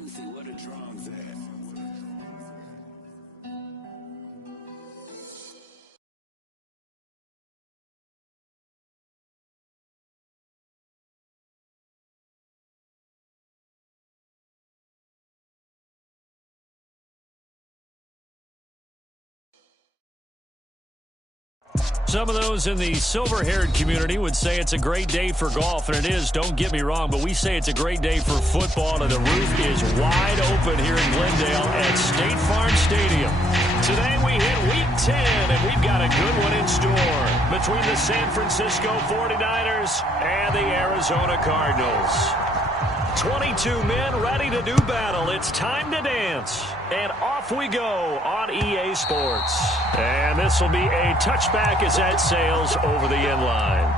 Juicy, what a drum's at. Some of those in the silver-haired community would say it's a great day for golf, and it is, don't get me wrong, but we say it's a great day for football, and the roof is wide open here in Glendale at State Farm Stadium. Today we hit Week 10, and we've got a good one in store between the San Francisco 49ers and the Arizona Cardinals. 22 men ready to do battle. It's time to dance. And off we go on EA Sports. And this will be a touchback as that sails over the end line.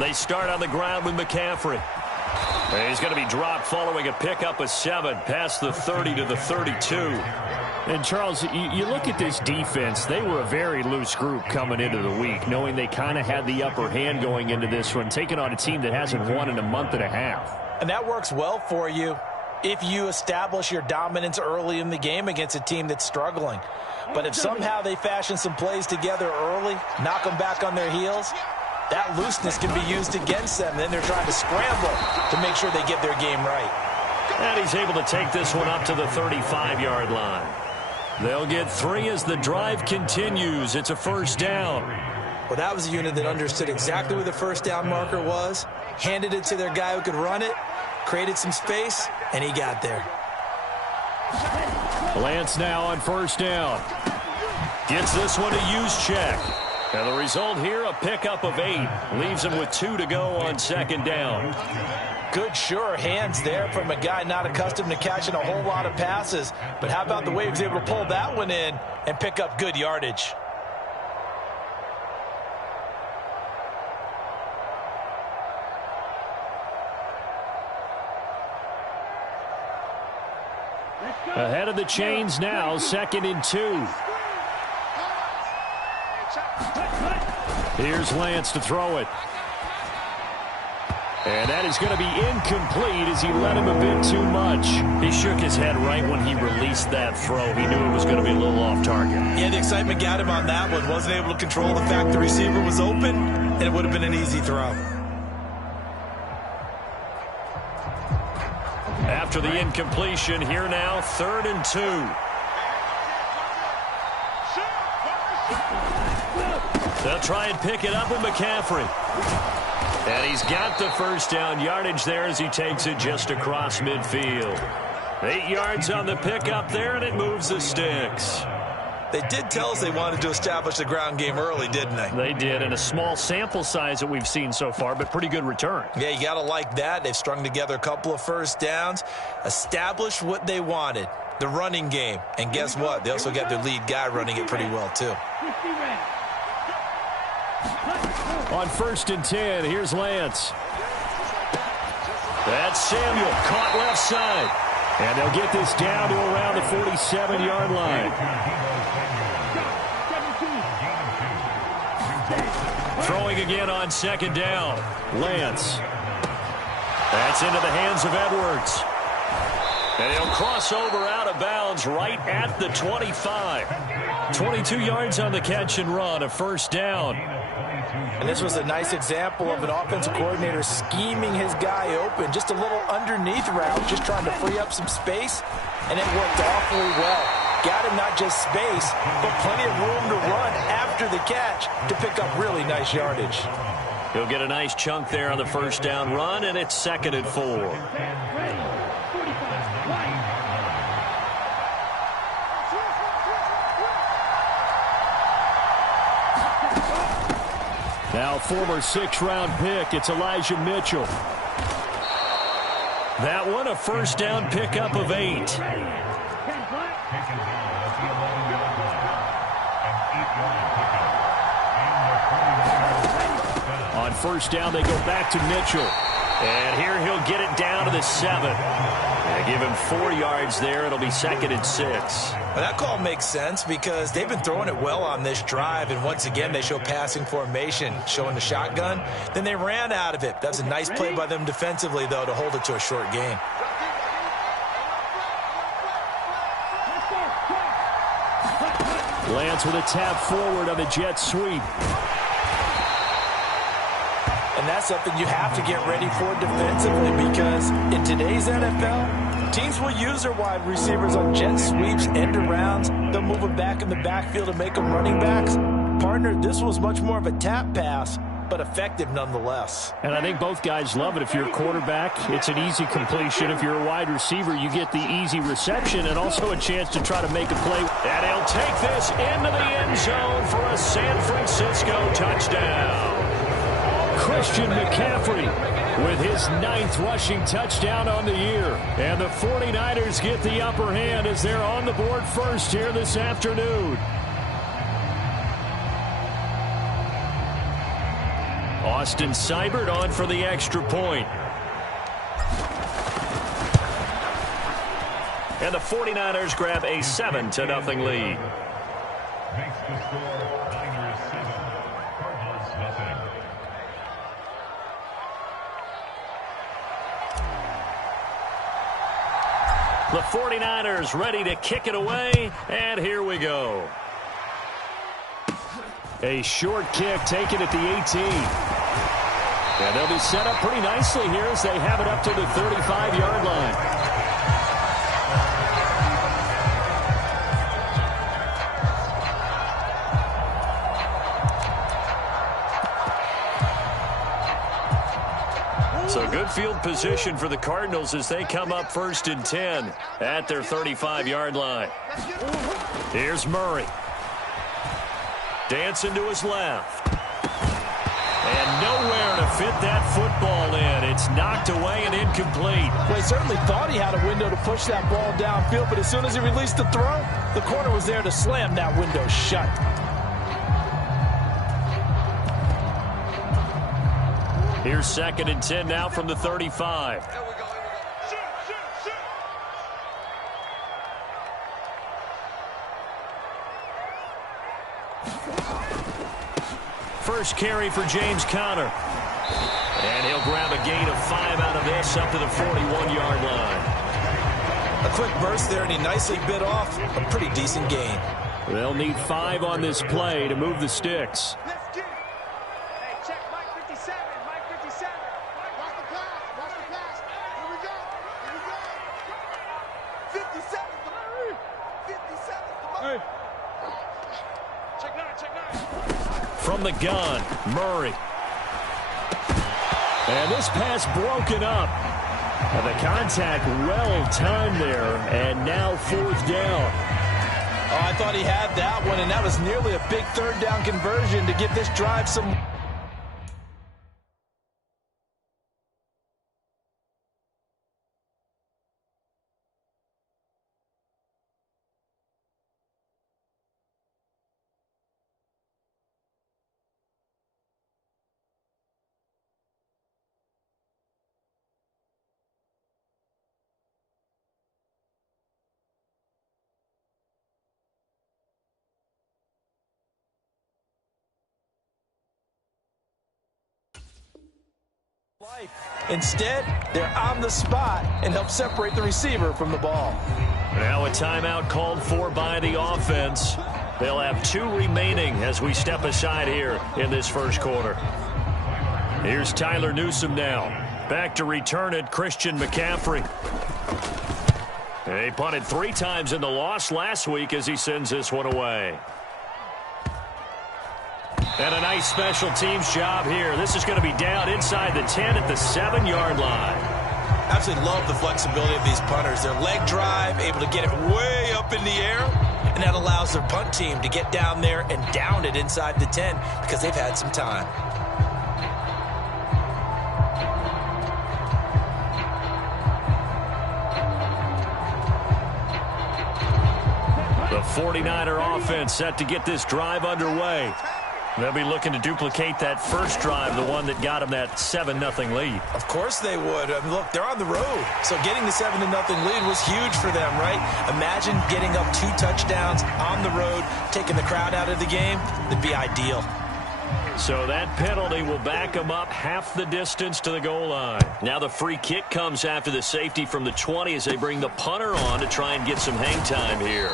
They start on the ground with McCaffrey. And he's going to be dropped following a pickup of 7 past the 30 to the 32. And, Charles, you look at this defense, they were a very loose group coming into the week, knowing they kind of had the upper hand going into this one, taking on a team that hasn't won in a month and a half. And that works well for you if you establish your dominance early in the game against a team that's struggling. But if somehow they fashion some plays together early, knock them back on their heels, that looseness can be used against them. Then they're trying to scramble to make sure they get their game right. And he's able to take this one up to the 35-yard line. They'll get 3 as the drive continues. It's a first down. Well, that was a unit that understood exactly where the first down marker was, handed it to their guy who could run it, created some space, and he got there. Lance now on first down. Gets this one to use check. And the result here, a pickup of 8. Leaves him with 2 to go on second down. Good, sure hands there from a guy not accustomed to catching a whole lot of passes. But how about the way he was able to pull that one in and pick up good yardage? Ahead of the chains now, 2nd and 2. Here's Lance to throw it. And that is going to be incomplete as he let him a bit too much. He shook his head right when he released that throw. He knew it was going to be a little off target. Yeah, the excitement got him on that one. Wasn't able to control the fact the receiver was open, and it would have been an easy throw. After the incompletion, here now, 3rd and 2. They'll try and pick it up with McCaffrey. And he's got the first down yardage there as he takes it just across midfield. 8 yards on the pickup there, and it moves the sticks. They did tell us they wanted to establish the ground game early, didn't they? They did, and a small sample size that we've seen so far, but pretty good return. Yeah, you got to like that. They've strung together a couple of first downs, established what they wanted, the running game. And guess what? They also got their lead guy running it pretty well, too. On 1st and 10, here's Lance. That's Samuel, caught left side. And they'll get this down to around the 47-yard line. Throwing again on 2nd down. Lance. That's into the hands of Edwards. And he'll cross over out of bounds right at the 25. 22 yards on the catch and run, a first down. And this was a nice example of an offensive coordinator scheming his guy open. Just a little underneath route, just trying to free up some space. And it worked awfully well. Got him not just space, but plenty of room to run after the catch to pick up really nice yardage. He'll get a nice chunk there on the first down run, and it's 2nd and 4. Now former 6th-round pick, it's Elijah Mitchell. That one, a first down pickup of 8. On first down, they go back to Mitchell. And here he'll get it down to the 7. They give him 4 yards there. It'll be 2nd and 6. Well, that call makes sense because they've been throwing it well on this drive, and once again they show passing formation, showing the shotgun. Then they ran out of it. That's a nice play by them defensively, though, to hold it to a short gain. Lance with a tap forward on the jet sweep. And that's something you have to get ready for defensively because in today's NFL, teams will use their wide receivers on jet sweeps, end arounds. They'll move them back in the backfield and make them running backs. Partner, this was much more of a tap pass, but effective nonetheless. And I think both guys love it. If you're a quarterback, it's an easy completion. If you're a wide receiver, you get the easy reception and also a chance to try to make a play. And he'll take this into the end zone for a San Francisco touchdown. Christian McCaffrey with his 9th rushing touchdown on the year. And the 49ers get the upper hand as they're on the board first here this afternoon. Austin Seibert on for the extra point. And the 49ers grab a 7-0 lead. Makes the score Niners 7, Cardinals nothing. The 49ers ready to kick it away, and here we go. A short kick taken at the 18. And they'll be set up pretty nicely here as they have it up to the 35-yard line. So good field position for the Cardinals as they come up 1st and 10 at their 35-yard line. Here's Murray. Dancing to his left. And nowhere to fit that football in. It's knocked away and incomplete. Well, he certainly thought he had a window to push that ball downfield, but as soon as he released the throw, the corner was there to slam that window shut. Here's 2nd and 10 now from the 35. First carry for James Conner. And he'll grab a gain of 5 out of this up to the 41-yard line. A quick burst there, and he nicely bit off a pretty decent gain. They'll need 5 on this play to move the sticks. From the gun, Murray. And this pass broken up. And the contact well timed there, and now 4th down. Oh, I thought he had that one, and that was nearly a big 3rd down conversion to give this drive some... Instead, they're on the spot and help separate the receiver from the ball. Now a timeout called for by the offense. They'll have 2 remaining as we step aside here in this first quarter. Here's Tyler Newsome now. Back to return it, Christian McCaffrey. He punted 3 times in the loss last week as he sends this one away. And a nice special teams job here. This is going to be down inside the 10 at the 7-yard line. Absolutely love the flexibility of these punters. Their leg drive, able to get it way up in the air, and that allows their punt team to get down there and down it inside the 10 because they've had some time. The 49er offense set to get this drive underway. They'll be looking to duplicate that first drive, the one that got them that 7-0 lead. Of course they would. I mean, look, they're on the road. So getting the 7-0 lead was huge for them, right? Imagine getting up 2 touchdowns on the road, taking the crowd out of the game. That'd be ideal. So that penalty will back them up half the distance to the goal line. Now the free kick comes after the safety from the 20 as they bring the punter on to try and get some hang time here.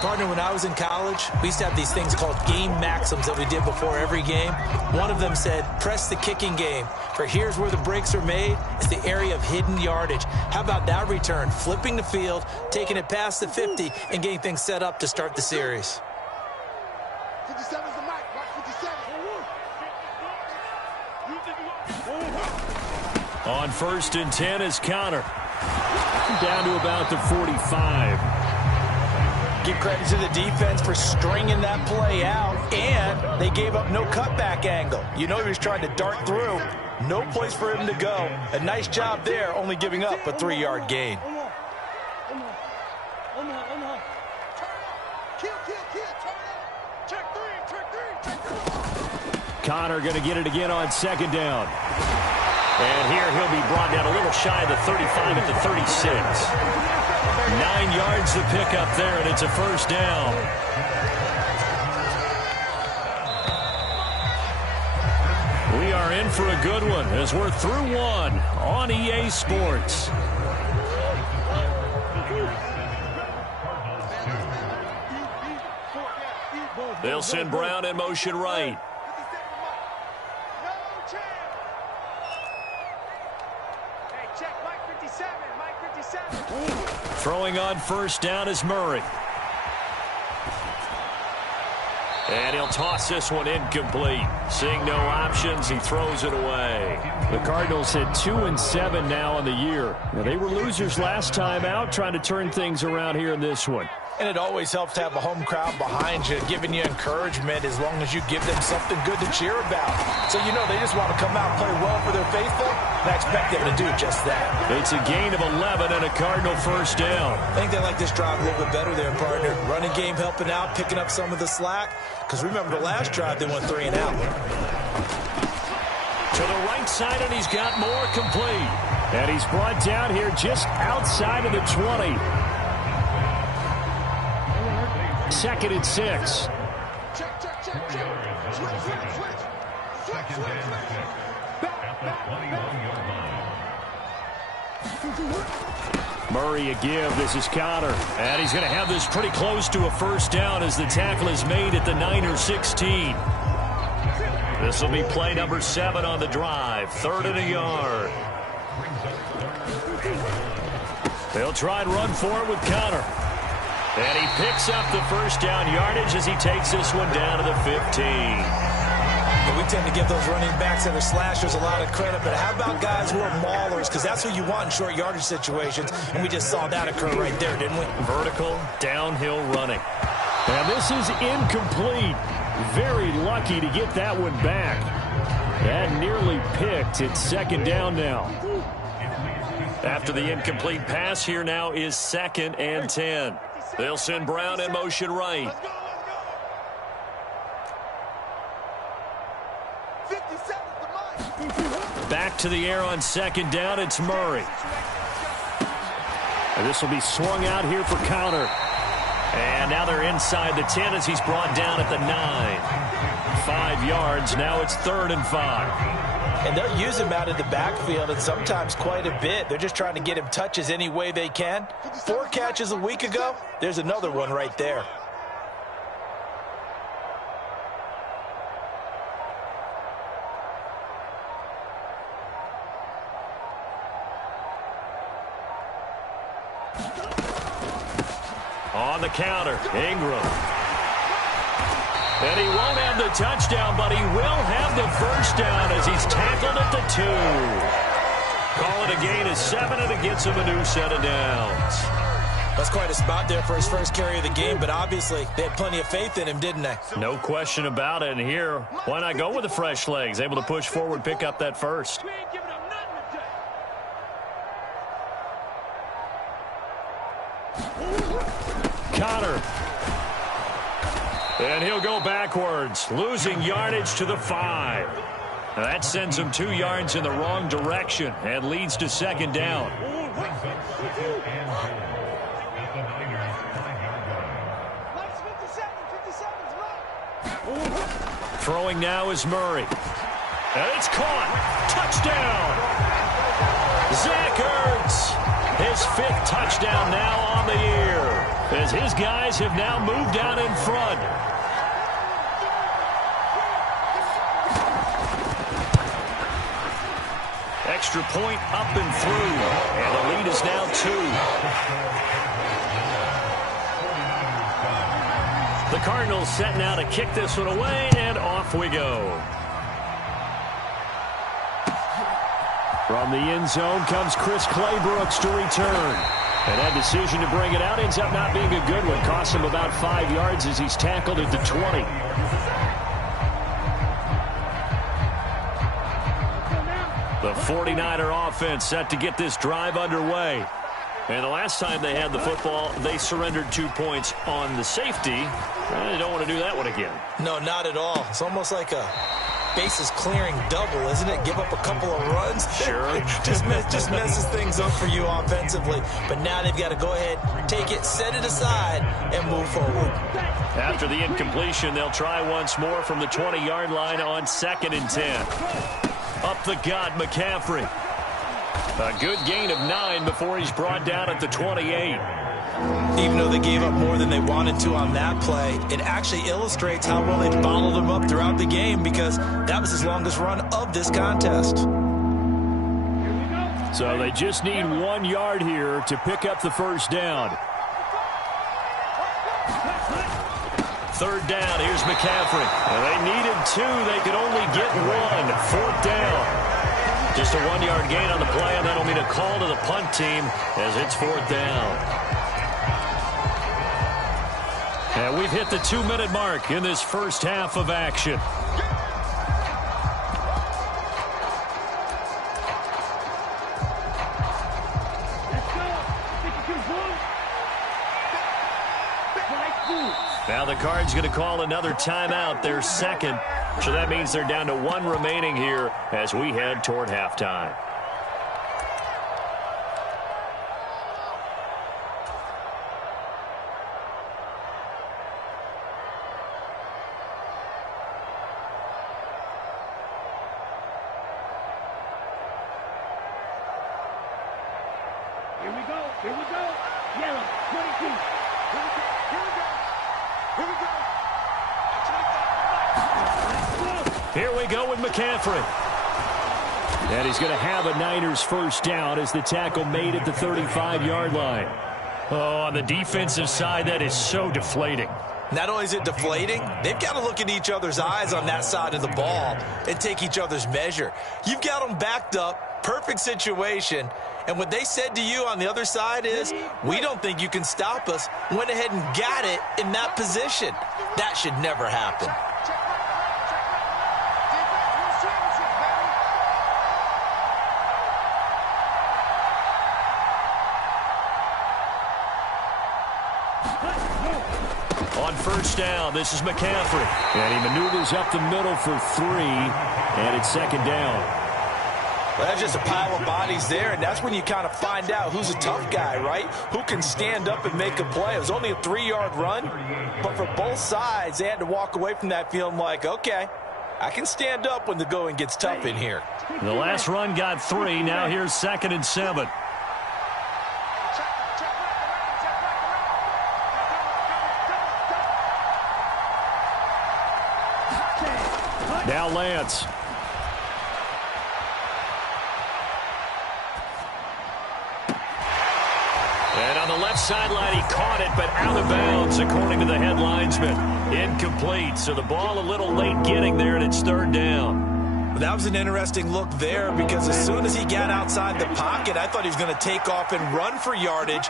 Partner, when I was in college, we used to have these things called game maxims that we did before every game. One of them said, press the kicking game. For here's where the breaks are made. It's the area of hidden yardage. How about that return? Flipping the field, taking it past the 50, and getting things set up to start the series. 57's the mic. Mark 57. On 1st and 10 is Connor. Down to about the 45. Give credit to the defense for stringing that play out, and they gave up no cutback angle. You know he was trying to dart through. No place for him to go. A nice job there, only giving up a 3-yard gain. Connor going to get it again on 2nd down. And here he'll be brought down a little shy of the 35 at the 36. 9 yards to pick up there, and it's a 1st down. We are in for a good one as we're through one on EA Sports. They'll send Brown in motion right. Throwing on 1st down is Murray. And he'll toss this one incomplete. Seeing no options, he throws it away. The Cardinals hit 2-7 now on the year. Now, they were losers last time out, trying to turn things around here in this one. And it always helps to have a home crowd behind you, giving you encouragement as long as you give them something good to cheer about. So, you know, they just want to come out and play well for their faithful, and I expect them to do just that. It's a gain of 11 and a Cardinal 1st down. I think they like this drive a little bit better there, partner. Running game helping out, picking up some of the slack. Because remember the last drive, they went 3 and out. To the right side, and he's got more complete. And he's brought down here just outside of the 20. 2nd and 6. Check. Switch. Murray a give. This is Connor. And he's going to have this pretty close to a 1st down as the tackle is made at the Niner 16. This will be play number 7 on the drive. 3rd and a yard. They'll try and run for it with Connor. And he picks up the 1st down yardage as he takes this one down to the 15. And we tend to give those running backs that are slashers a lot of credit, but how about guys who are maulers? Because that's who you want in short yardage situations, and we just saw that occur right there, didn't we? Vertical, downhill running. And this is incomplete. Very lucky to get that one back. That nearly picked. It's 2nd down now. After the incomplete pass, here now is 2nd and 10. They'll send Brown in motion right. Back to the air on 2nd down, it's Murray. And this will be swung out here for Connor. And now they're inside the 10 as he's brought down at the 9. 5 yards, now it's 3rd and 5. And they'll use him out in the backfield, and sometimes quite a bit. They're just trying to get him touches any way they can. 4 catches a week ago, there's another one right there. On the counter, Ingram. And he won't have the touchdown, but he will have the 1st down as he's tackled at the 2. Call it a gain of 7, and it gets him a new set of downs. That's quite a spot there for his first carry of the game, but obviously they had plenty of faith in him, didn't they? No question about it. And here, why not go with the fresh legs? Able to push forward, pick up that 1st. Connor And he'll go backwards, losing yardage to the 5. Now that sends him 2 yards in the wrong direction and leads to second down. Throwing now is Murray. And it's caught. Touchdown. Zach Ertz. His 5th touchdown now on the year, as his guys have now moved out in front. Extra point up and through, and the lead is now 2. The Cardinals set now to kick this one away, and off we go. From the end zone comes Chris Claybrooks to return. And that decision to bring it out ends up not being a good one. Costs him about 5 yards as he's tackled at the 20. The 49er offense set to get this drive underway. And the last time they had the football, they surrendered 2 points on the safety. They don't want to do that one again. No, not at all. It's almost like a bases clearing double, isn't it? Give up a couple of runs. Sure. just messes things up for you offensively. But now they've got to go ahead, take it, set it aside, and move forward. After the incompletion, they'll try once more from the 20-yard line on 2nd and 10. Up the gut, McCaffrey. A good gain of 9 before he's brought down at the 28. Even though they gave up more than they wanted to on that play, it actually illustrates how well they bottled them up throughout the game, because that was his longest run of this contest. So they just need 1 yard here to pick up the first down. 3rd down, here's McCaffrey. And they needed 2, they could only get 1. 4th down. Just a 1-yard gain on the play, and that'll mean a call to the punt team as it's 4th down. And we've hit the 2-minute mark in this first half of action. Now the Cards going to call another timeout, their 2nd. So that means they're down to 1 remaining here as we head toward halftime. Here we go. Here we go. Yellow, 22. Here we go. Here we go. Here we go. Here we go with McCaffrey. And he's going to have a Niners first down as the tackle made at the 35-yard line. Oh, on the defensive side, that is so deflating. Not only is it deflating, they've got to look in each other's eyes on that side of the ball and take each other's measure. You've got them backed up, perfect situation, and what they said to you on the other side is, we don't think you can stop us. Went ahead and got it in that position. That should never happen. On first down, this is McCaffrey. And he maneuvers up the middle for 3, and it's 2nd down. Well, that's just a pile of bodies there, and that's when you kind of find out who's a tough guy, right? Who can stand up and make a play. It was only a 3-yard run, but for both sides, they had to walk away from that feeling like, okay, I can stand up when the going gets tough in here. The last run got 3. Now here's 2nd and 7. Now Lance. And on the left sideline, he caught it, but out of bounds, according to the head linesman. Incomplete, so the ball a little late getting there, and it's 3rd down. That was an interesting look there, because as soon as he got outside the pocket, I thought he was going to take off and run for yardage.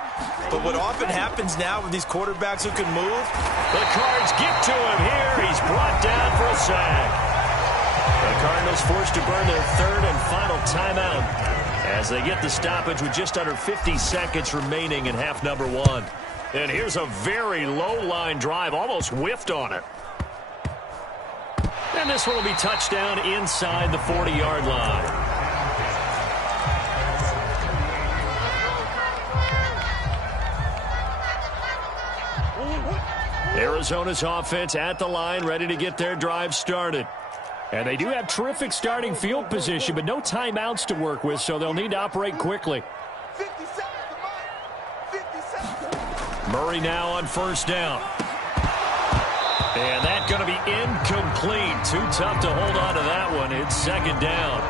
But what often happens now with these quarterbacks who can move, the Cards get to him here. He's brought down for a sack. The Cardinals forced to burn their 3rd and final timeout as they get the stoppage with just under 50 seconds remaining in half number 1. And here's a very low line drive, almost whiffed on it. And this one will be touchdown inside the 40-yard line. Arizona's offense at the line, ready to get their drive started. And they do have terrific starting field position, but no timeouts to work with, so they'll need to operate quickly. Murray now on first down. And that's going to be incomplete. Too tough to hold on to that one. It's second down.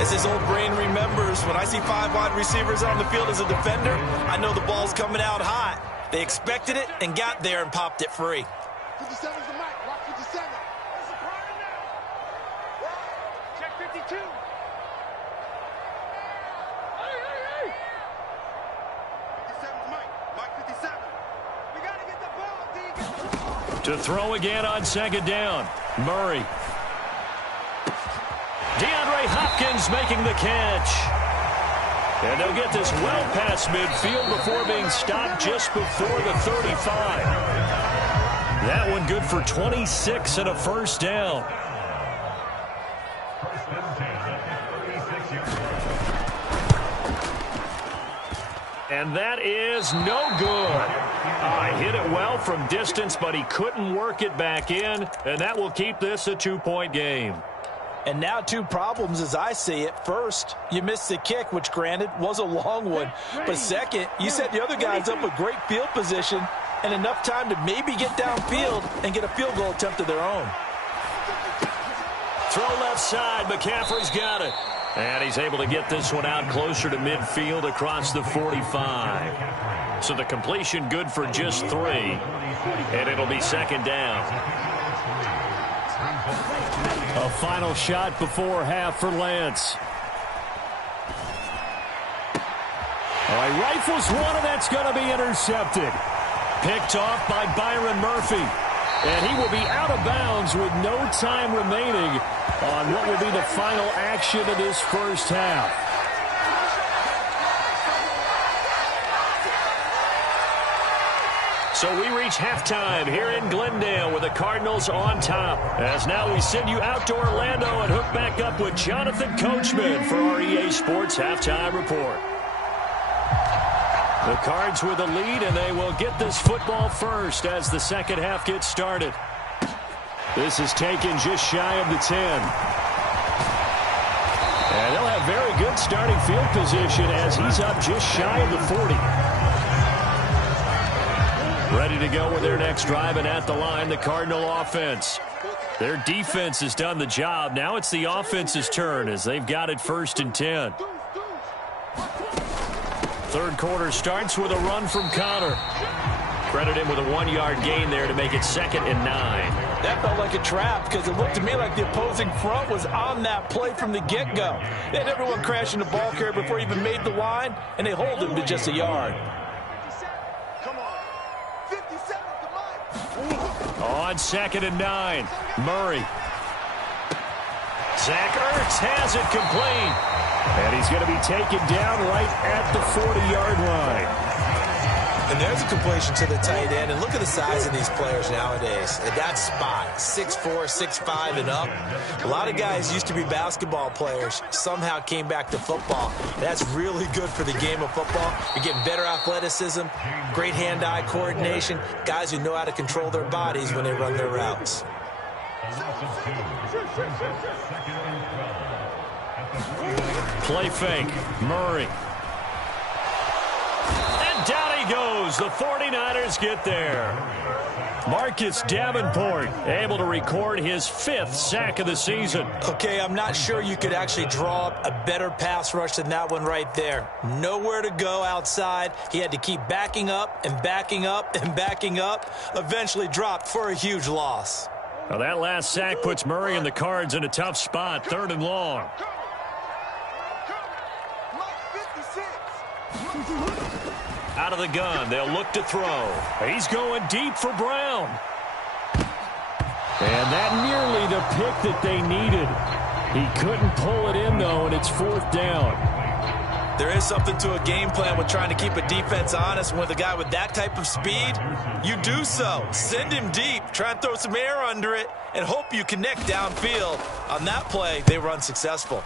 As his old brain remembers, when I see 5 wide receivers on the field as a defender, I know the ball's coming out hot. They expected it and got there and popped it free. 57 is the mic. Rock 57. That's a party now. Check 52. Hey. 57 is Mike. Mike 57. We got to get the ball, D. Get the ball. To throw again on second down. Murray. DeAndre Hopkins making the catch. And they'll get this well past midfield before being stopped just before the 35. That one good for 26 and a first down. And that is no good. Hit it well from distance, but he couldn't work it back in, and that will keep this a 2-point game. And now 2 problems as I see it. First, you missed the kick, which granted was a long one. But second, you set the other guys up with great field position and enough time to maybe get downfield and get a field goal attempt of their own. Throw left side. McCaffrey's got it. And he's able to get this one out closer to midfield across the 45. So the completion good for just 3. And it'll be second down. A final shot before half for Lance. He rifles one, and that's going to be intercepted. Picked off by Byron Murphy. And he will be out of bounds with no time remaining on what will be the final action of this first half. So we reach halftime here in Glendale with the Cardinals on top. As now we send you out to Orlando and hook back up with Jonathan Coachman for our EA Sports Halftime Report. The Cards with a lead, and they will get this football first as the second half gets started. This is taken just shy of the 10. And they'll have very good starting field position as he's up just shy of the 40. Ready to go with their next drive, and at the line, the Cardinal offense. Their defense has done the job. Now it's the offense's turn as they've got it first and 10. Third quarter starts with a run from Connor. Credit him with a 1-yard gain there to make it second and 9. That felt like a trap because it looked to me like the opposing front was on that play from the get-go. They had everyone crashing the ball carrier before he even made the line, and they hold him to just a yard. On second and 9, Murray. Zach Ertz has it complete. And he's going to be taken down right at the 40-yard line. And there's a completion to the tight end. And look at the size of these players nowadays. At that spot, 6'4", 6'5", and up. A lot of guys used to be basketball players. Somehow came back to football. That's really good for the game of football. You're getting better athleticism, great hand-eye coordination, guys who know how to control their bodies when they run their routes. Play fake. Murray. And down he goes. The 49ers get there. Marcus Davenport able to record his 5th sack of the season. Okay, I'm not sure you could actually draw up a better pass rush than that one right there. Nowhere to go outside. He had to keep backing up and backing up and backing up. Eventually dropped for a huge loss. Now that last sack puts Murray and the Cards in a tough spot. 3rd and long. Out of the gun, they'll look to throw. He's going deep for Brown. And that nearly the pick that they needed. He couldn't pull it in, though, and it's 4th down. There is something to a game plan with trying to keep a defense honest. With a guy with that type of speed, you do so. Send him deep. Try and throw some air under it and hope you connect downfield. On that play, they were unsuccessful.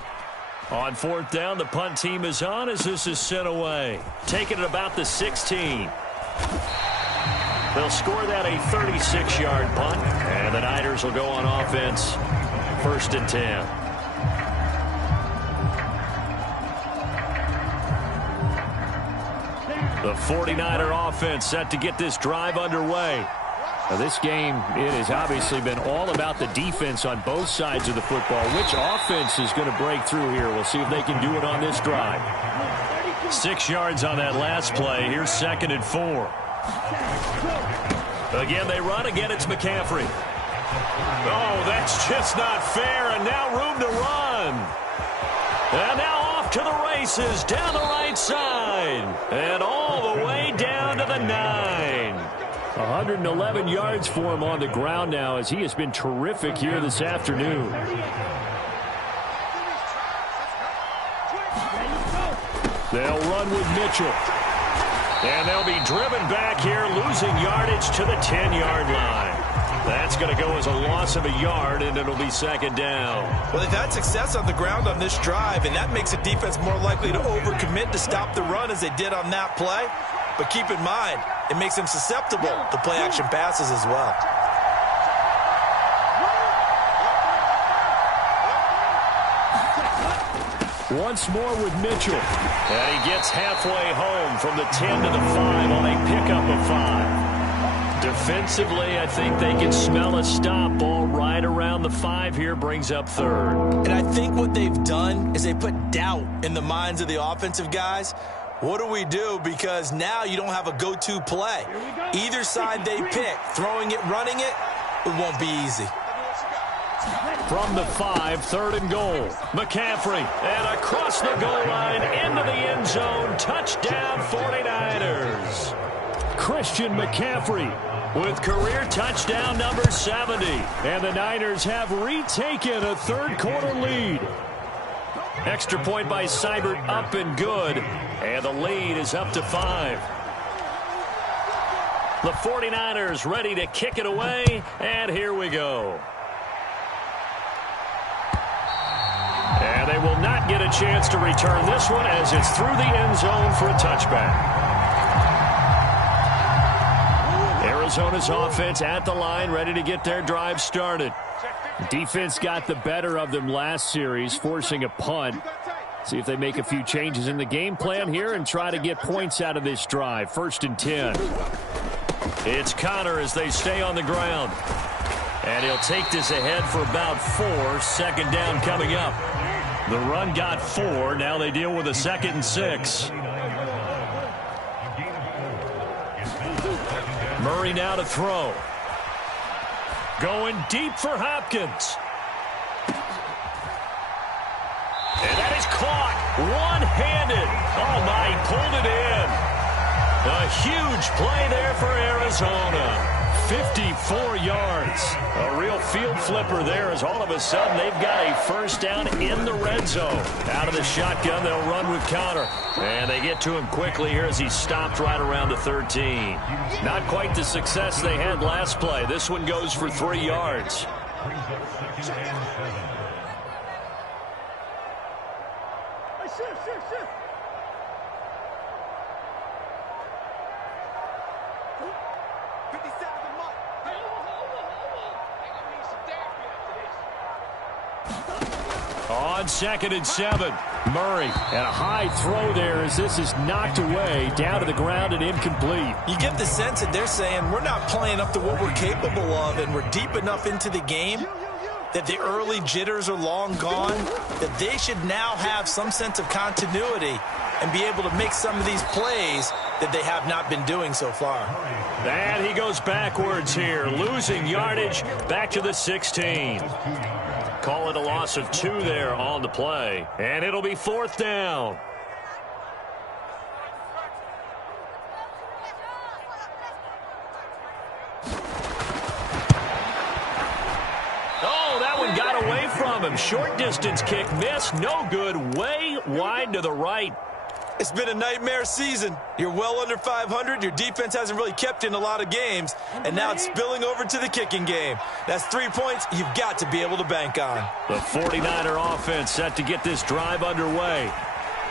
On fourth down, the punt team is on as this is sent away. Taking it about the 16. They'll score that a 36-yard punt, and the Niners will go on offense. 1st and 10. The 49er offense set to get this drive underway. Now this game, it has obviously been all about the defense on both sides of the football. Which offense is going to break through here? We'll see if they can do it on this drive. 6 yards on that last play. Here's 2nd and 4. Again, they run. Again, it's McCaffrey. Oh, that's just not fair. And now room to run. And now off to the races down the right side. And all the way down to the 9. 111 yards for him on the ground now as he has been terrific here this afternoon. They'll run with Mitchell. And they'll be driven back here, losing yardage to the 10-yard line. That's going to go as a loss of a yard, and it'll be 2nd down. Well, they've had success on the ground on this drive, and that makes a defense more likely to overcommit to stop the run as they did on that play. But keep in mind, it makes them susceptible to play-action passes as well. Once more with Mitchell. And he gets halfway home from the 10 to the 5 on a pickup of 5. Defensively, I think they can smell a stop. Ball right around the 5 here, brings up 3rd. And I think what they've done is they put doubt in the minds of the offensive guys. What do we do? Because now you don't have a go-to play. Either side they pick, throwing it, running it, it won't be easy. From the 5, 3rd and goal. McCaffrey, and across the goal line, into the end zone. Touchdown, 49ers. Christian McCaffrey with career touchdown number 70. And the Niners have retaken a 3rd-quarter lead. Extra point by Seibert, up and good. And the lead is up to 5. The 49ers ready to kick it away. And here we go. And they will not get a chance to return this one as it's through the end zone for a touchback. Arizona's offense at the line, ready to get their drive started. Defense got the better of them last series, forcing a punt. See if they make a few changes in the game plan here and try to get points out of this drive. 1st and 10. It's Connor as they stay on the ground. And he'll take this ahead for about 4. 2nd down coming up. The run got 4. Now they deal with a 2nd and 6. Murray now to throw. Going deep for Hopkins. And that is caught one-handed. Oh, my, he pulled it in. A huge play there for Arizona. 54 yards. A real field flipper there as all of a sudden they've got a 1st down in the red zone. Out of the shotgun, they'll run with Connor. And they get to him quickly here as he stopped right around the 13. Not quite the success they had last play. This one goes for 3 yards. On 2nd and 7, Murray. And a high throw there as this is knocked away, down to the ground and incomplete. You get the sense that they're saying we're not playing up to what we're capable of, and we're deep enough into the game that the early jitters are long gone, that they should now have some sense of continuity and be able to make some of these plays that they have not been doing so far. And he goes backwards here, losing yardage back to the 16. Call it a loss of 2 there on the play. And it'll be 4th down. Oh, that one got away from him. Short distance kick missed. No good. Way wide to the right. It's been a nightmare season. You're well under 500. Your defense hasn't really kept you in a lot of games. And now it's spilling over to the kicking game. That's 3 points you've got to be able to bank on. The 49er offense set to get this drive underway.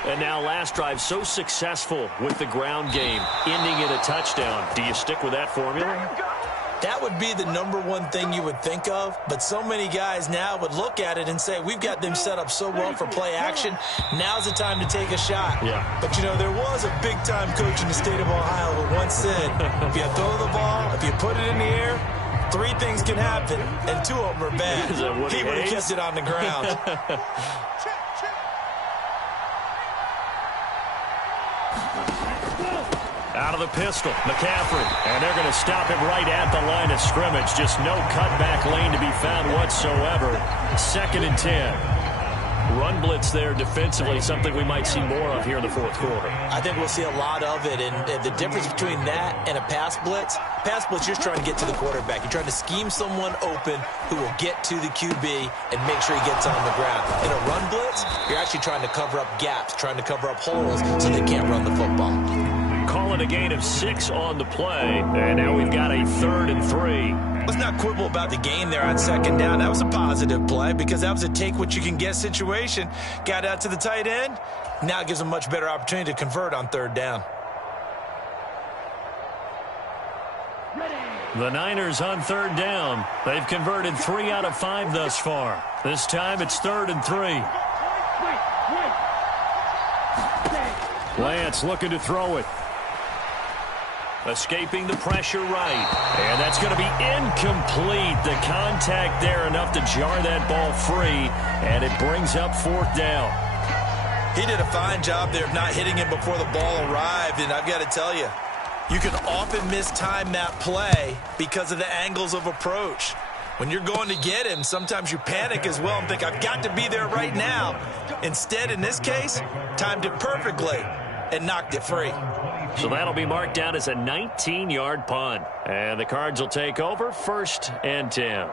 And now last drive so successful with the ground game, ending in a touchdown. Do you stick with that formula? That would be the number one thing you would think of, but so many guys now would look at it and say, we've got them set up so well for play action. Now's the time to take a shot. Yeah. But, you know, there was a big-time coach in the state of Ohio who once said, if you throw the ball, if you put it in the air, 3 things can happen, and 2 of them are bad. He would have kept it on the ground. Out of the pistol, McCaffrey, and they're going to stop him right at the line of scrimmage. Just no cutback lane to be found whatsoever. 2nd and 10. Run blitz there defensively, something we might see more of here in the 4th quarter. I think we'll see a lot of it, and the difference between that and a pass blitz, you're trying to get to the quarterback. You're trying to scheme someone open who will get to the QB and make sure he gets on the ground. In a run blitz, you're actually trying to cover up gaps, trying to cover up holes so they can't run the football. Calling a gain of 6 on the play, and now we've got a 3rd and 3. Let's not quibble about the gain there on 2nd down. That was a positive play because that was a take-what-you-can-get situation. Got out to the tight end. Now it gives them a much better opportunity to convert on 3rd down. The Niners on 3rd down. They've converted 3 out of 5 thus far. This time it's 3rd and 3. Lance looking to throw it. Escaping the pressure right. And that's going to be incomplete. The contact there enough to jar that ball free. And it brings up 4th down. He did a fine job there of not hitting him before the ball arrived. And I've got to tell you, you can often mistime that play because of the angles of approach. When you're going to get him, sometimes you panic as well and think, I've got to be there right now. Instead, in this case, timed it perfectly and knocked it free. So that'll be marked down as a 19-yard punt. And the Cards will take over 1st and 10.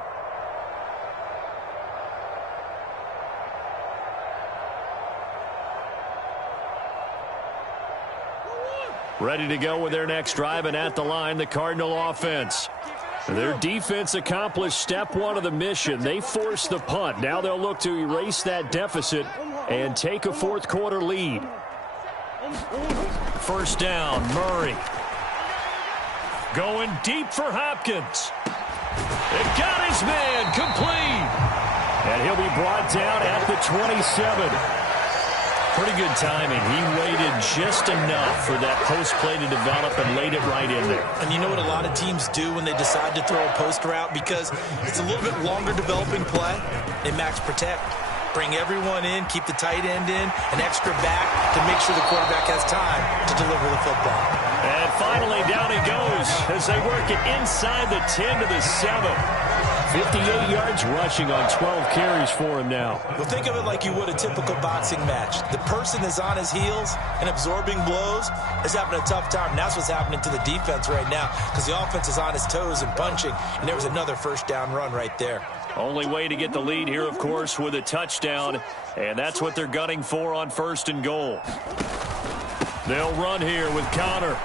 Ready to go with their next drive, and at the line, the Cardinal offense. Their defense accomplished step 1 of the mission. They forced the punt. Now they'll look to erase that deficit and take a 4th quarter lead. 1st down, Murray. Going deep for Hopkins. It got his man complete. And he'll be brought down at the 27. Pretty good timing. He waited just enough for that post play to develop and laid it right in there. And you know what a lot of teams do when they decide to throw a post route? Because it's a little bit longer developing play. They max protect. Bring everyone in, keep the tight end in, an extra back to make sure the quarterback has time to deliver the football. And finally, down he goes as they work it inside the 10 to the 7. 58 yards rushing on 12 carries for him now. Well, think of it like you would a typical boxing match. The person is on his heels and absorbing blows is having a tough time. And that's what's happening to the defense right now because the offense is on his toes and punching. And there was another 1st down run right there. Only way to get the lead here, of course, with a touchdown. And that's what they're gunning for on 1st and goal. They'll run here with Connor.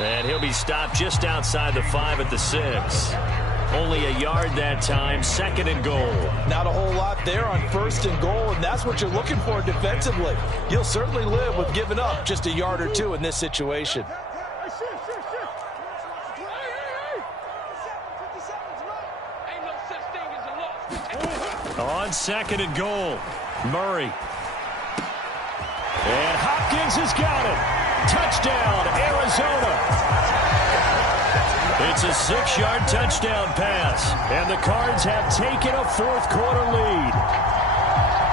And he'll be stopped just outside the 5 at the 6. Only a yard that time, 2nd and goal. Not a whole lot there on 1st and goal, and that's what you're looking for defensively. You'll certainly live with giving up just a yard or 2 in this situation. On 2nd and goal, Murray. And Hopkins has got it. Touchdown, Arizona. It's a 6-yard touchdown pass, and the Cards have taken a 4th quarter lead.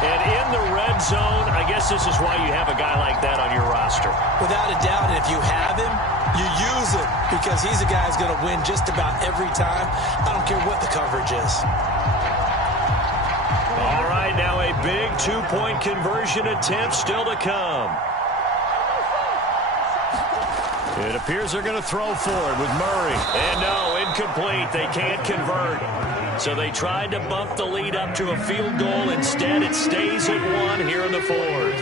And in the red zone, I guess this is why you have a guy like that on your roster. Without a doubt, and if you have him, you use him because he's a guy who's going to win just about every time. I don't care what the coverage is. All right, now a big 2-point conversion attempt still to come. It appears they're going to throw for it with Murray. And no, incomplete. They can't convert. So they tried to bump the lead up to a field goal. Instead, it stays at 1 here in the 4th.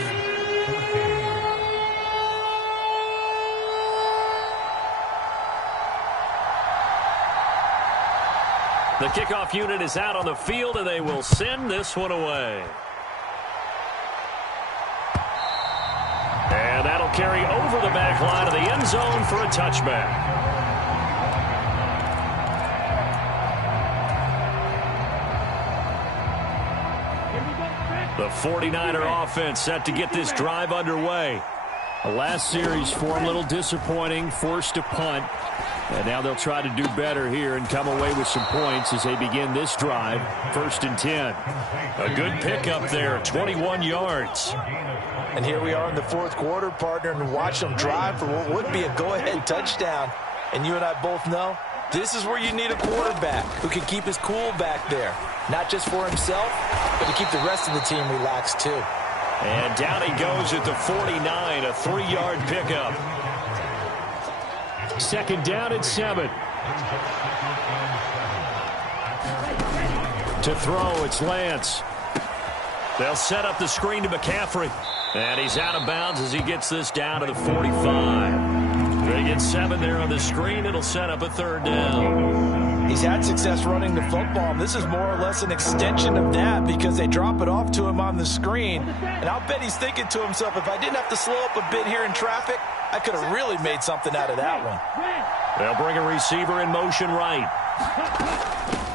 The kickoff unit is out on the field, and they will send this one away. And that'll carry over the back line of the end zone for a touchback. The 49er offense set to get this drive underway. The last series for them, a little disappointing, forced to punt. And now they'll try to do better here and come away with some points as they begin this drive. 1st and 10. A good pickup there, 21 yards. And here we are in the 4th quarter, partner, and watch them drive for what would be a go-ahead touchdown. And you and I both know this is where you need a quarterback who can keep his cool back there. Not just for himself, but to keep the rest of the team relaxed too. And down he goes at the 49, a 3-yard pickup. 2nd down and 7. To throw, it's Lance. They'll set up the screen to McCaffrey. And he's out of bounds as he gets this down to the 45. They get 7 there on the screen. It'll set up a 3rd down. He's had success running the football. This is more or less an extension of that because they drop it off to him on the screen. And I'll bet he's thinking to himself, if I didn't have to slow up a bit here in traffic, I could have really made something out of that one. They'll bring a receiver in motion right.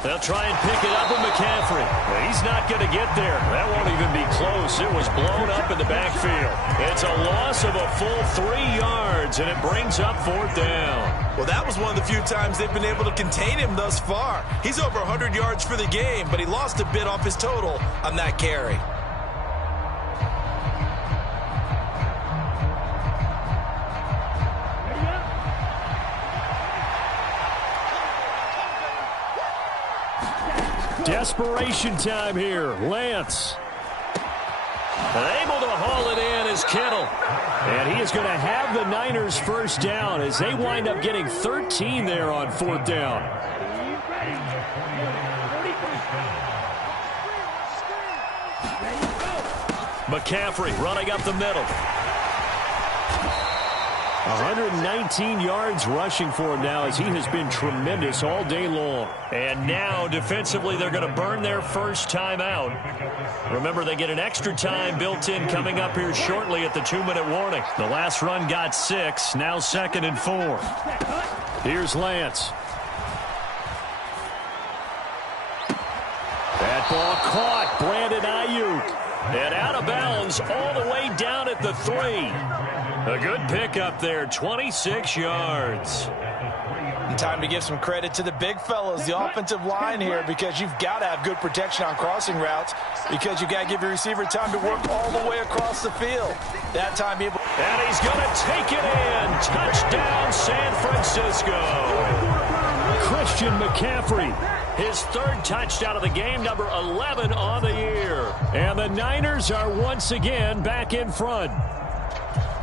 They'll try and pick it up with McCaffrey. He's not going to get there. That won't even be close. It was blown up in the backfield. It's a loss of a full 3 yards, and it brings up 4th down. Well, that was one of the few times they've been able to contain him thus far. He's over 100 yards for the game, but he lost a bit off his total on that carry. Desperation time here. Lance. Able to haul it in is Kittle. And he is going to have the Niners 1st down as they wind up getting 13 there on 4th down. McCaffrey running up the middle. 119 yards rushing for him now as he has been tremendous all day long. And now defensively they're going to burn their first time out. Remember, they get an extra time built in coming up here shortly at the 2-minute warning. The last run got 6, now 2nd and 4. Here's Lance. That ball caught. Brandon Ayuk. And out of bounds all the way down at the 3. A good pickup there, 26 yards. And time to give some credit to the big fellas, the offensive line here, because you've got to have good protection on crossing routes because you've got to give your receiver time to work all the way across the field. That time able. And he's going to take it in. Touchdown, San Francisco. Christian McCaffrey. His 3rd touchdown of the game, number 11 on the year. And the Niners are once again back in front.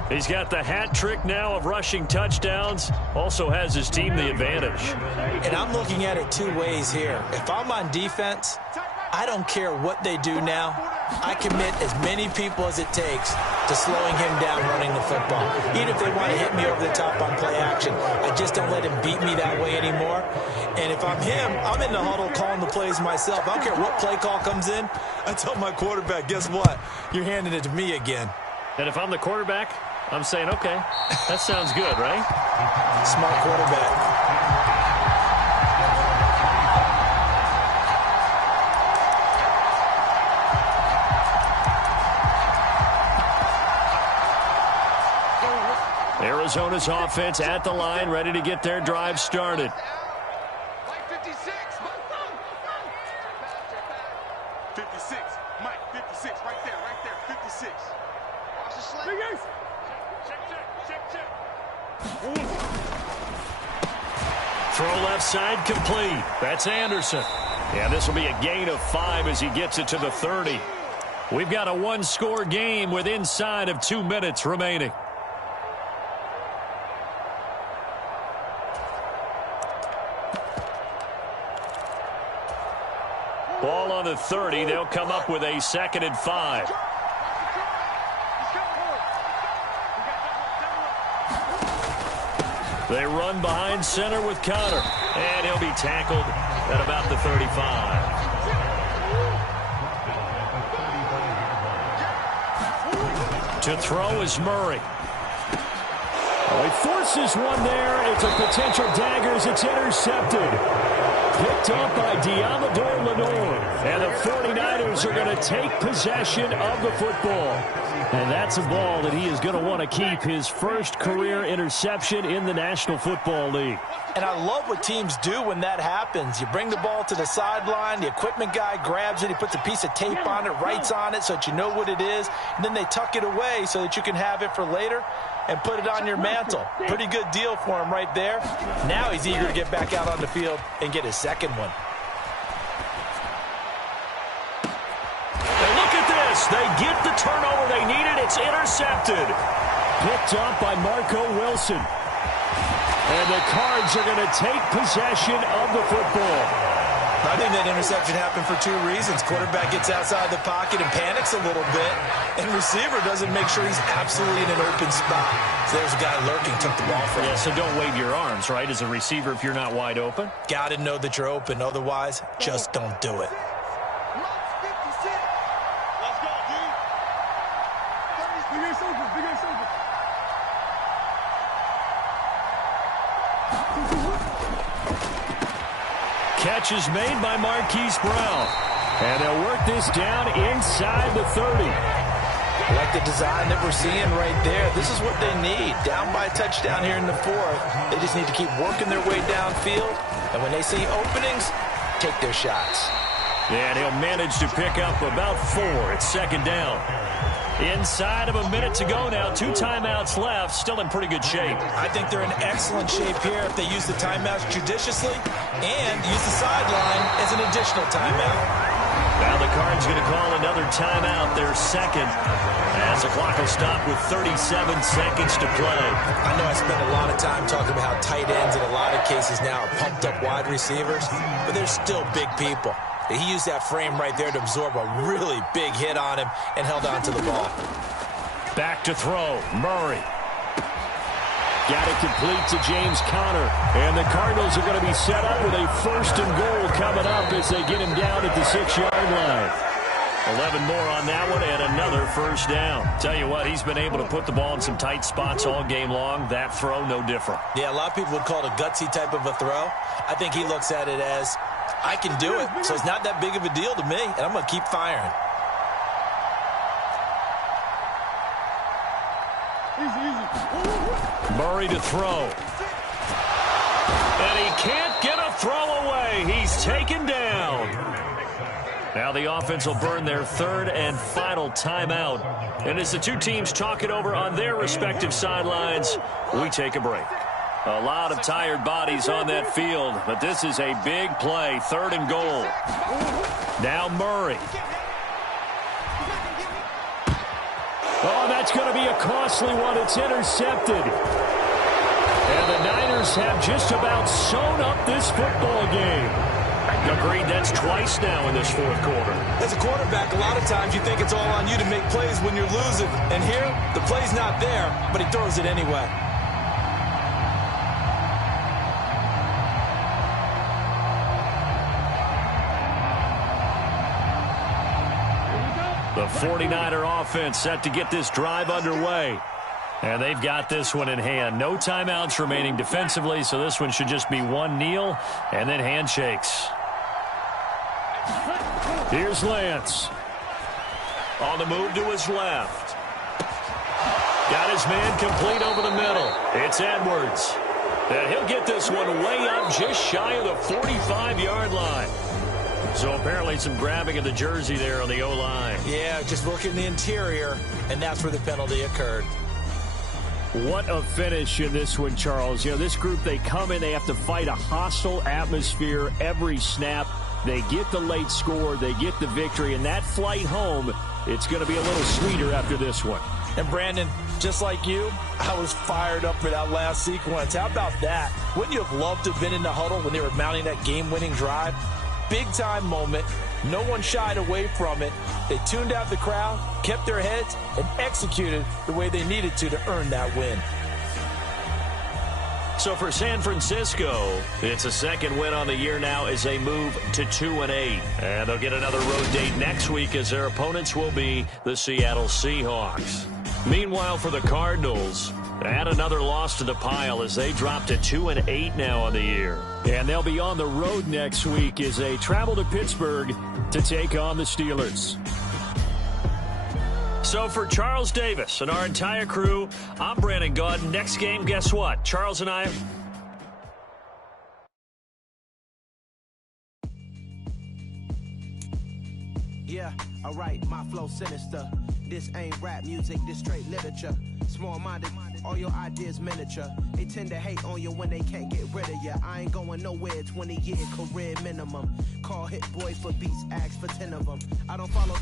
He's got the hat trick now of rushing touchdowns. Also has his team the advantage. And I'm looking at it 2 ways here. If I'm on defense, I don't care what they do now. I commit as many people as it takes to slowing him down running the football. Even if they want to hit me over the top on play action, I just don't let him beat me that way anymore. And if I'm him, I'm in the huddle calling the plays myself. I don't care what play call comes in. I tell my quarterback, guess what? You're handing it to me again. And if I'm the quarterback, I'm saying, okay, that sounds good, right? Smart quarterback. Arizona's offense at the line, ready to get their drive started. 56, Mike, 56, right there, 56. Watch the slide. Check. Throw left side complete. That's Anderson. Yeah, this will be a gain of 5 as he gets it to the 30. We've got a 1-score game with inside of 2 minutes remaining. Ball on the 30. They'll come up with a 2nd and 5. They run behind center with Connor, and he'll be tackled at about the 35. To throw is Murray. Oh, he forces one there. It's a potential dagger as it's intercepted. Picked up by Diamador Lenore. And the 49ers are going to take possession of the football. And that's a ball that he is going to want to keep, his first career interception in the National Football League. And I love what teams do when that happens. You bring the ball to the sideline, the equipment guy grabs it, he puts a piece of tape on it, writes on it so that you know what it is, and then they tuck it away so that you can have it for later and put it on your mantle. Pretty good deal for him right there. Now he's eager to get back out on the field and get his second one. And look at this. They get the turnover they needed. It's intercepted. Picked up by Marco Wilson. And the Cards are going to take possession of the football. I think that interception happened for two reasons. Quarterback gets outside the pocket and panics a little bit, and receiver doesn't make sure he's absolutely in an open spot. So there's a guy lurking, took the ball from him. Yeah, so don't wave your arms, right, as a receiver if you're not wide open? Got to know that you're open. Otherwise, just don't do it. Let's go, D. Big ass open, big ass open. Catch is made by Marquise Brown. And they'll work this down inside the 30. I like the design that we're seeing right there. This is what they need. Down by a touchdown here in the fourth. They just need to keep working their way downfield. And when they see openings, take their shots. And he'll manage to pick up about 4. It's second down. Inside of a minute to go now. 2 timeouts left. Still in pretty good shape. I think they're in excellent shape here if they use the timeouts judiciously and use the sideline as an additional timeout. Now the Cards going to call another timeout, their second, as the clock will stop with 37 seconds to play. I know I spent a lot of time talking about how tight ends in a lot of cases now are pumped up wide receivers, but they're still big people. He used that frame right there to absorb a really big hit on him and held on to the ball. Back to throw, Murray. Got it complete to James Conner. And the Cardinals are going to be set up with a 1st and goal coming up as they get him down at the 6-yard line. 11 more on that one and another first down. Tell you what, he's been able to put the ball in some tight spots all game long. That throw, no different. Yeah, a lot of people would call it a gutsy type of a throw. I think he looks at it as, I can do it, so it's not that big of a deal to me, and I'm going to keep firing. Murray to throw. And he can't get a throw away. He's taken down. Now the offense will burn their 3rd and final timeout. And as the two teams talk it over on their respective sidelines, we take a break. A lot of tired bodies on that field, but this is a big play, 3rd and goal. Now Murray. Oh, that's going to be a costly one. It's intercepted. And the Niners have just about sewn up this football game. Agreed, that's twice now in this 4th quarter. As a quarterback, a lot of times you think it's all on you to make plays when you're losing. And here, the play's not there, but he throws it anyway. The 49er offense set to get this drive underway. And they've got this one in hand. No timeouts remaining defensively, so this one should just be one kneel and then handshakes. Here's Lance. On the move to his left. Got his man complete over the middle. It's Edwards. And he'll get this one way up just shy of the 45-yard line. So apparently some grabbing of the jersey there on the O-line. Yeah, just looking in the interior, and that's where the penalty occurred. What a finish in this one, Charles. You know, this group, they come in, they have to fight a hostile atmosphere every snap. They get the late score, they get the victory, and that flight home, it's going to be a little sweeter after this one. And Brandon, just like you, I was fired up for that last sequence. How about that? Wouldn't you have loved to have been in the huddle when they were mounting that game-winning drive? Big-time moment. No one shied away from it. They tuned out the crowd, kept their heads, and executed the way they needed to earn that win. So for San Francisco, it's a second win on the year now as they move to 2-8. And they'll get another road date next week as their opponents will be the Seattle Seahawks. Meanwhile, for the Cardinals, add another loss to the pile as they drop to 2-8 now on the year. And they'll be on the road next week as they travel to Pittsburgh to take on the Steelers. So for Charles Davis and our entire crew, I'm Brandon Gaud. Next game, guess what? Charles and I... Yeah, alright, my flow sinister. This ain't rap music, this straight literature. Small-minded, all your ideas miniature. They tend to hate on you when they can't get rid of you. I ain't going nowhere, 20-year career minimum. Call Hit Boy for beats, ask for 10 of them. I don't follow...